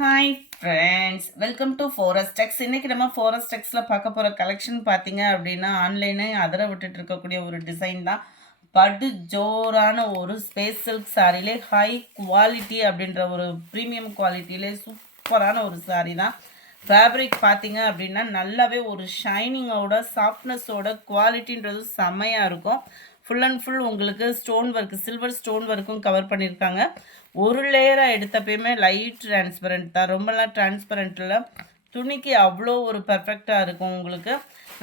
Hi friends, welcome to forest decks. இன்றைக்கி நம்ம forest டெக்ஸில் பார்க்க போகிற கலெக்ஷன் பார்த்தீங்க அப்படின்னா ஆன்லைனே அதர விட்டுட்டு இருக்கக்கூடிய ஒரு டிசைன் தான். படு ஜோரான ஒரு ஸ்பேஸ் சில்க் சாரிலே ஹை குவாலிட்டி அப்படின்ற ஒரு ப்ரீமியம் குவாலிட்டியிலே சூப்பரான ஒரு சாரீ தான். ஃபேப்ரிக் பார்த்தீங்க அப்படின்னா நல்லாவே ஒரு ஷைனிங்கோட சாஃப்ட்னஸோட குவாலிட்டின்றது செம்மையாக இருக்கும். ஃபுல் அண்ட் ஃபுல் உங்களுக்கு ஸ்டோன் ஒர்க், சில்வர் ஸ்டோன் ஒர்க்கும் கவர் பண்ணியிருக்காங்க. ஒரு லேயராக எடுத்தப்பயுமே லைட் டிரான்ஸ்பரண்ட் தான், ரொம்பலாம் டிரான்ஸ்பரண்ட்டில் துணிக்கு அவ்வளோ ஒரு பர்ஃபெக்டாக இருக்கும். உங்களுக்கு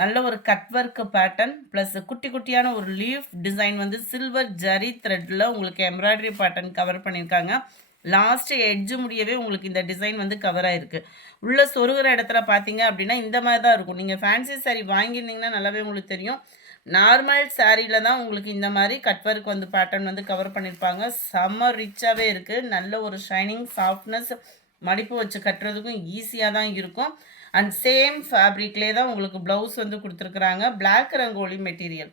நல்ல ஒரு கட் ஒர்க் பேட்டர்ன் ப்ளஸ் குட்டி குட்டியான ஒரு லீஃப் டிசைன் வந்து சில்வர் ஜரி த்ரெட்டில் உங்களுக்கு எம்ப்ராய்டரி பேட்டர்ன் கவர் பண்ணியிருக்காங்க. லாஸ்ட்டு எட்ஜு முடியவே உங்களுக்கு இந்த டிசைன் வந்து கவர் ஆகிருக்கு. உள்ளே சொருகிற இடத்துல பார்த்தீங்க அப்படின்னா இந்த மாதிரி தான் இருக்கும். நீங்கள் ஃபேன்சி சாரீ வாங்கியிருந்தீங்கன்னா நல்லாவே உங்களுக்கு தெரியும். நார்மல் சாரியில் தான் உங்களுக்கு இந்த மாதிரி கட் ஒர்க் வந்து பேட்டர்ன் வந்து கவர் பண்ணியிருப்பாங்க. செம்ம ரிச்சாகவே இருக்குது. நல்ல ஒரு ஷைனிங் சாஃப்ட்னஸ், மடிப்பு வச்சு கட்டுறதுக்கும் ஈஸியாக தான் இருக்கும். அண்ட் சேம் ஃபேப்ரிக்லேயே தான் உங்களுக்கு ப்ளவுஸ் வந்து கொடுத்துருக்குறாங்க. Black rangoli material,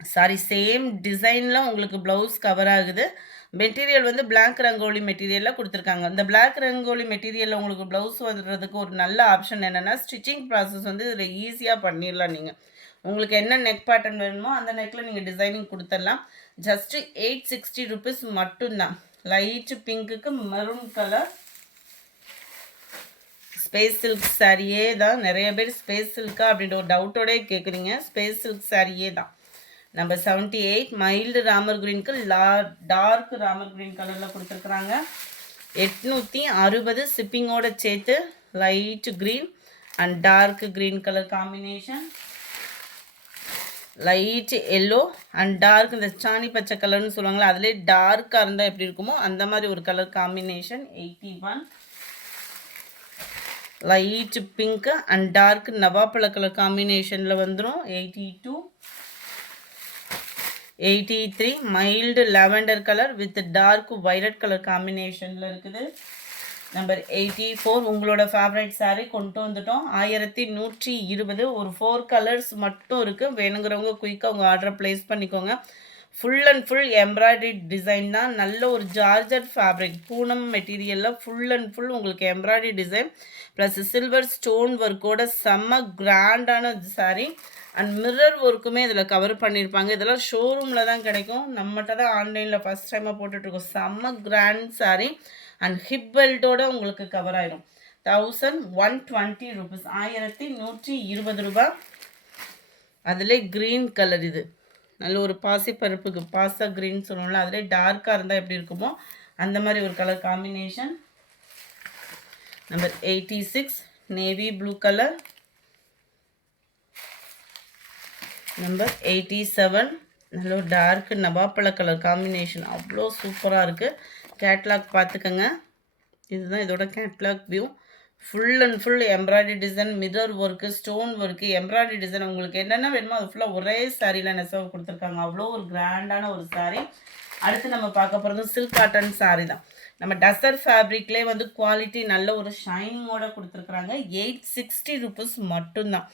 sari same டிசைனில் உங்களுக்கு ப்ளவுஸ் கவர் ஆகுது. மெட்டீரியல் வந்து பிளாக் ரங்கோலி மெட்டீரியலில் கொடுத்துருக்காங்க. இந்த பிளாக் ரங்கோலி மெட்டீரியலில் உங்களுக்கு ப்ளவுஸ் வந்துடுறதுக்கு ஒரு நல்ல ஆப்ஷன் என்னென்னா, ஸ்டிச்சிங் ப்ராசஸ் வந்து இதில் ஈஸியாக பண்ணிடலாம். நீங்கள் உங்களுக்கு என்ன நெக் பேட்டர்ன் வேணுமோ அந்த நெக்கில் நீங்கள் டிசைனிங் கொடுத்துடலாம். ஜஸ்ட்டு 860 ருபீஸ் மட்டும்தான். லைட் பிங்க்குக்கு மெரூன் கலர் ஸ்பேஸ் சில்க் சாரியே தான். நிறைய பேர் ஸ்பேஸ் சில்கா அப்படின்ற ஒரு டவுட்டோடே கேட்குறீங்க. ஸ்பேஸ் சில்க் சாரியே தான். நம்பர் 78 மைல்டு ராமர் க்ரீனுக்கு டார்க் ராமர் க்ரீன் கலரில் கொடுத்துருக்குறாங்க. 860 ஷிப்பிங்கோட சேர்த்து. Light green and dark green colour combination. Light yellow and dark இந்த சாணி பச்சை கலர்னு சொல்லுவாங்களா, அதிலே டார்க்காக இருந்தால் எப்படி இருக்குமோ அந்த மாதிரி ஒரு colour combination. 81 light pink and dark நவாப்பழ கலர் காம்பினேஷனில் வந்துடும். 82 83 mild lavender colour with dark violet colour காம்பினேஷனில் இருக்குது. நம்பர் 84 உங்களோட ஃபேவரட் சாரீ கொண்டு வந்துட்டோம். 1120. ஒரு 4 கலர்ஸ் மட்டும் இருக்குது. வேணுங்கிறவங்க குயிக்காக உங்கள் ஆர்டரை ப்ளேஸ் பண்ணிக்கோங்க. Full and full embroidery design தான். நல்ல ஒரு ஜார்ஜட் ஃபேப்ரிக் பூனம் மெட்டீரியலில் ஃபுல் அண்ட் ஃபுல் உங்களுக்கு embroidery design plus silver stone ஒர்க்கோட செம்ம கிராண்டான சாரீ. அண்ட் மிரர் ஒர்க்குமே இதில் கவர் பண்ணியிருப்பாங்க. இதெல்லாம் ஷோரூமில் தான் கிடைக்கும். நம்மகிட்ட தான் ஆன்லைனில் ஃபஸ்ட் டைமாக போட்டுட்ருக்கோம். செம்ம கிராண்ட் சாரீ அண்ட் ஹிப் பெல்ட்டோட உங்களுக்கு கவர் ஆயிடும். 1120 ருபீஸ், 1120 ரூபா. அதிலே க்ரீன் கலர், இது நல்ல ஒரு பாசி பருப்புக்கு பாசா க்ரீன் சொல்லணும்ல, அதிலே டார்க்காக இருந்தால் எப்படி இருக்குமோ அந்த மாதிரி ஒரு colour combination. Number 86 navy blue colour. Number 87 நல்ல ஒரு டார்க் நவாப்பழ கலர் காம்பினேஷன். அவ்வளோ சூப்பராக இருக்குது. கேட்லாக் பார்த்துக்கோங்க. இதுதான் இதோட catalogue view. Full and full embroidery design, mirror work, stone work, embroidery design உங்களுக்கு என்னென்ன வேணுமோ அது ஃபுல்லாக ஒரே சாரியில் நெசவு கொடுத்துருக்காங்க. அவ்வளோ ஒரு கிராண்டான ஒரு சாரீ. அடுத்து நம்ம பார்க்க போகிறது சில்க் காட்டன் சாரீ தான். நம்ம டசர் ஃபேப்ரிக்லேயே வந்து குவாலிட்டி நல்ல ஒரு ஷைனிங்கோட கொடுத்துருக்குறாங்க. 860 ருபீஸ் மட்டும்தான்.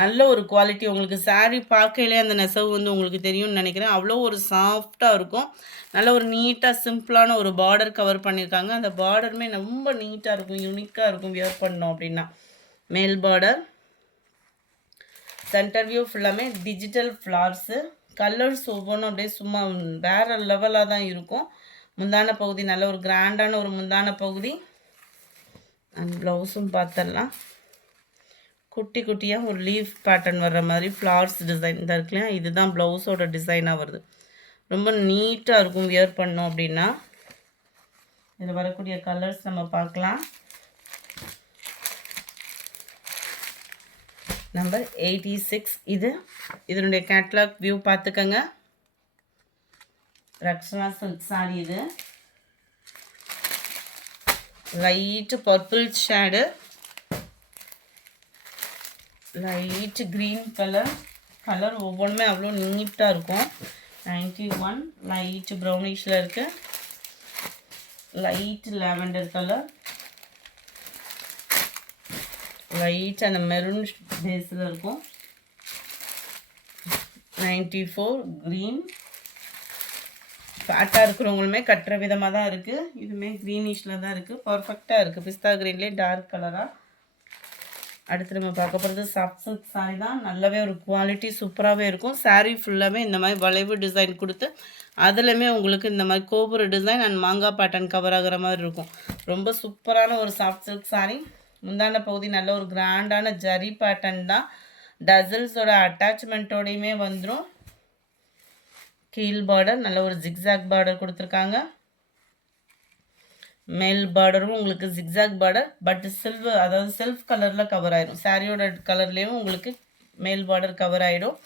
நல்ல ஒரு குவாலிட்டி. உங்களுக்கு சாரீ பார்க்கையிலே அந்த நெசவு வந்து உங்களுக்கு தெரியும்னு நினைக்கிறேன். அவ்வளோ ஒரு சாஃப்டாக இருக்கும். நல்ல ஒரு நீட்டாக சிம்பிளான ஒரு பார்டர் கவர் பண்ணியிருக்காங்க. அந்த பார்டருமே ரொம்ப நீட்டாக இருக்கும், யூனிக்காக இருக்கும் வியர் பண்ணோம் அப்படின்னா. மேல் பார்டர், சென்டர் வியூ ஃபுல்லாமே டிஜிட்டல் ஃப்ளார்ஸு. கலர்ஸ் ஒவ்வொன்றும் அப்படியே சும்மா வேறு லெவலாக தான் இருக்கும். முந்தான பகுதி நல்ல ஒரு கிராண்டான ஒரு முந்தான பகுதி. அண்ட் ப்ளவுஸும் பார்த்துடலாம். குட்டி குட்டியாக ஒரு லீஃப் பேட்டர்ன் வர்ற மாதிரி ஃப்ளார்ஸ் டிசைன் தான் இருக்கு இல்லையா, இதுதான் ப்ளவுஸோட டிசைனாக வருது. ரொம்ப நீட்டாக இருக்கும் வியர் பண்ணோம் அப்படின்னா. இதில் வரக்கூடிய கலர்ஸ் நம்ம பார்க்கலாம். நம்பர் 86 இதனுடைய கேட்லாக் வியூ பார்த்துக்கங்க. ரக்ஷனா சில்க் சாரி. இது light purple shade, light green colour ஒவ்வொன்றுமே அவ்வளோ நீட்டாக இருக்கும். 91 லைட் ப்ரௌனிஷில் இருக்குது. லைட் லாவெண்டர் கலர், லைட் அந்த மெரூன் பேஸில் இருக்கும். 94 க்ரீன், ஃபேட்டாக இருக்கிறவங்களுமே கட்டுற விதமாக தான் இருக்குது. இதுவுமே க்ரீனிஷில் தான் இருக்குது. பர்ஃபெக்டாக இருக்குது. பிஸ்தா க்ரீன்லேயே டார்க் கலராக. அடுத்து நம்ம பார்க்க போகிறது சாஃப்ட் சில்க் சாரீ தான். நல்லாவே ஒரு குவாலிட்டி சூப்பராகவே இருக்கும். சாரீ ஃபுல்லாகவே இந்த மாதிரி வளைவு டிசைன் கொடுத்து அதுலேயுமே உங்களுக்கு இந்த மாதிரி கோபுர டிசைன் அண்ட் மாங்காய் பேட்டர்ன் கவர் ஆகிற மாதிரி இருக்கும். ரொம்ப சூப்பரான ஒரு சாஃப்ட் சில்க் சாரீ. முந்தான பகுதி நல்ல ஒரு கிராண்டான ஜரி பேட்டர்ன் தான். டசல்ஸோட அட்டாச்மெண்ட்டோடையுமே வந்துடும். கீழ் பார்டர் நல்ல ஒரு ஜிக்ஸாக் பார்டர் கொடுத்துருக்காங்க. மேல் பார்டரும் உங்களுக்கு ஜிக்ஸாக் பார்டர், பட் சில்வர் அதாவது செல்ஃப் கலரில் கவர் ஆகிடும். சாரியோட கலர்லேயும் உங்களுக்கு மேல் பார்டர் கவர் ஆகிடும்.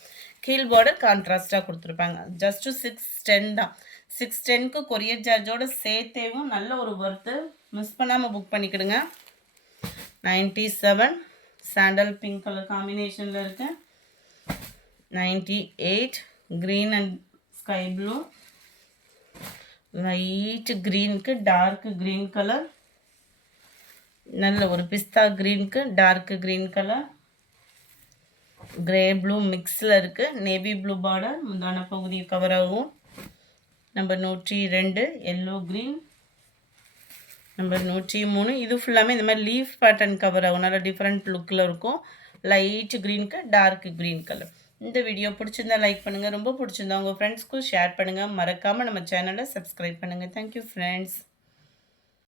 கீழ் பார்டர் கான்ட்ராஸ்டாக கொடுத்துருப்பாங்க. ஜஸ்ட்டு 610 தான். 610க்கு கொரியர் சார்ஜோடு சேர்த்தேவும் நல்ல ஒரு ஒர்த்து. மிஸ் பண்ணாமல் புக் பண்ணிக்கிடுங்க. 97 சாண்டல் பிங்க் கலர் காம்பினேஷனில் இருக்குது. 98 green and sky blue. Light க்ரீனுக்கு டார்க் க்ரீன் கலர். நல்ல ஒரு பிஸ்தா க்ரீனுக்கு dark green colour. Grey blue மிக்ஸில் இருக்குது. நேவி ப்ளூ பார்டர் முந்தான பகுதி கவர் ஆகும். Number 102 yellow green. நம்பர் 103 இது ஃபுல்லாமே இந்த மாதிரி லீஃப் பேட்டர்ன் கவர் ஆகும். நல்லா டிஃப்ரெண்ட் லுக்கில் இருக்கும். லைட் க்ரீனுக்கு டார்க் க்ரீன் கலர். இந்த வீடியோ பிடிச்சிருந்தா லைக் பண்ணுங்கள். ரொம்ப பிடிச்சிருந்தா உங்கள் ஃப்ரெண்ட்ஸ்க்கும் ஷேர் பண்ணுங்கள். மறக்காமல் நம்ம சேனலை சப்ஸ்கிரைப் பண்ணுங்கள். Thank you friends.